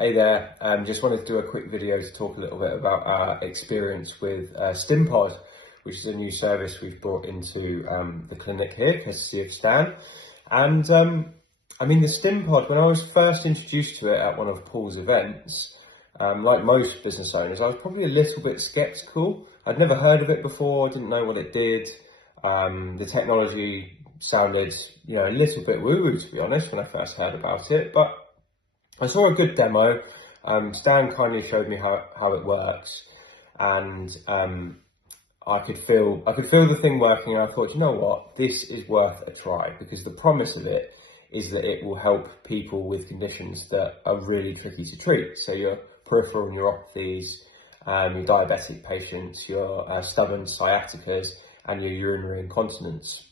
Hey there, just wanted to do a quick video to talk a little bit about our experience with Stimpod, which is a new service we've brought into the clinic here, courtesy of Stan. And I mean, the Stimpod, when I was first introduced to it at one of Paul's events, like most business owners, I was probably a little bit skeptical. I'd never heard of it before, didn't know what it did. The technology sounded, a little bit woo-woo, to be honest, when I first heard about it, but I saw a good demo. Stan kindly showed me how it works, and I could feel the thing working. And I thought, you know what, this is worth a try, because the promise of it is that it will help people with conditions that are really tricky to treat. So your peripheral neuropathies, your diabetic patients, your stubborn sciaticas, and your urinary incontinence,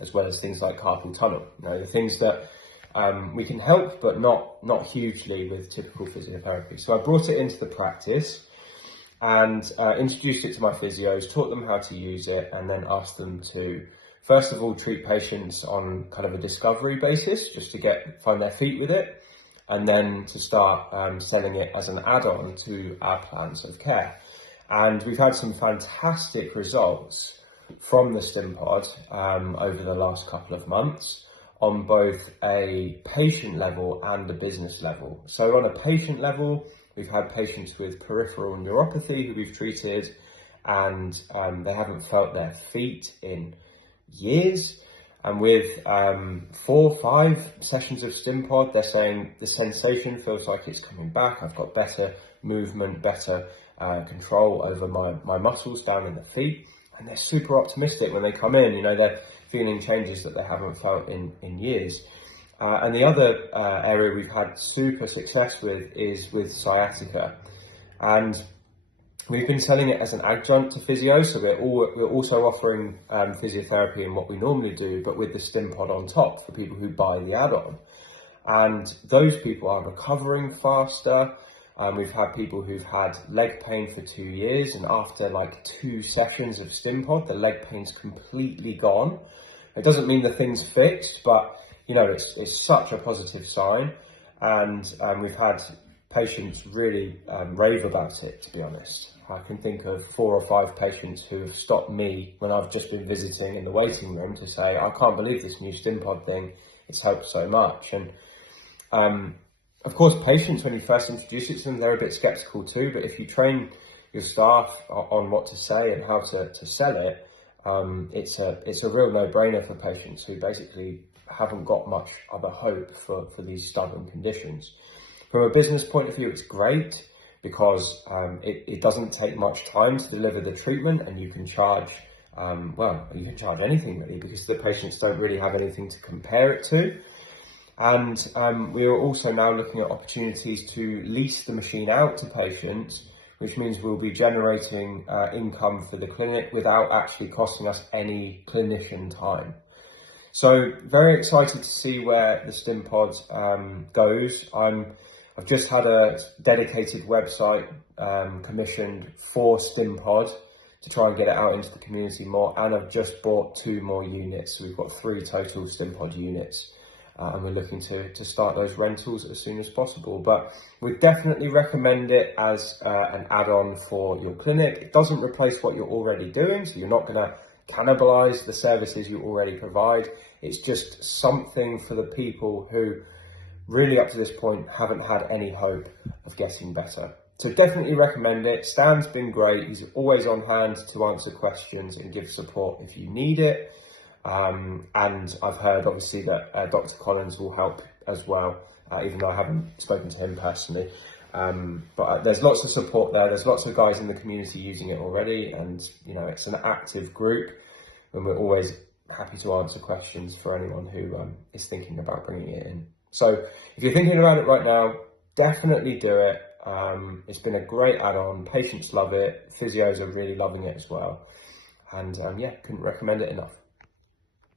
as well as things like carpal tunnel. The things that we can help, but not hugely with typical physiotherapy. So I brought it into the practice and introduced it to my physios, taught them how to use it, and then asked them to, first of all, treat patients on kind of a discovery basis, just to find their feet with it, and then to start selling it as an add-on to our plans of care. And we've had some fantastic results from the Stimpod over the last couple of months, on both a patient level and a business level. So on a patient level, we've had patients with peripheral neuropathy who we've treated, and they haven't felt their feet in years. And with 4 or 5 sessions of Stimpod, they're saying the sensation feels like it's coming back. I've got better movement, better control over my muscles down in the feet. And they're super optimistic when they come in. They're feeling changes that they haven't felt in years. And the other area we've had super success with is with sciatica. And we've been selling it as an adjunct to physio, so we're also offering physiotherapy in what we normally do, but with the Stimpod on top for people who buy the add-on. And those people are recovering faster. We've had people who've had leg pain for 2 years, and after like 2 sessions of Stimpod, the leg pain's completely gone. It doesn't mean the thing's fixed, but it's such a positive sign. And we've had patients really rave about it, to be honest. I can think of 4 or 5 patients who have stopped me when I've just been visiting in the waiting room to say, I can't believe this new Stimpod thing, it's helped so much. And of course, patients, when you first introduce it to them, they're a bit skeptical too, but if you train your staff on what to say and how to sell it, it's a real no-brainer for patients who basically haven't got much other hope for these stubborn conditions. From a business point of view, it's great because it doesn't take much time to deliver the treatment, and you can charge, you can charge anything really, because the patients don't really have anything to compare it to. And we are also now looking at opportunities to lease the machine out to patients, which means we'll be generating income for the clinic without actually costing us any clinician time. So very excited to see where the Stimpod goes. I've just had a dedicated website commissioned for Stimpod to try and get it out into the community more, and I've just bought 2 more units. So we've got 3 total Stimpod units. And we're looking to start those rentals as soon as possible. But we definitely recommend it as an add-on for your clinic. It doesn't replace what you're already doing, so you're not going to cannibalize the services you already provide. It's just something for the people who really up to this point haven't had any hope of getting better. So definitely recommend it. Stan's been great. He's always on hand to answer questions and give support if you need it. And I've heard obviously that Dr. Collins will help as well, even though I haven't spoken to him personally. But there's lots of support there. There's lots of guys in the community using it already, and it's an active group, and we're always happy to answer questions for anyone who is thinking about bringing it in. So if you're thinking about it right now, definitely do it. It's been a great add-on. Patients love it. Physios are really loving it as well. And couldn't recommend it enough.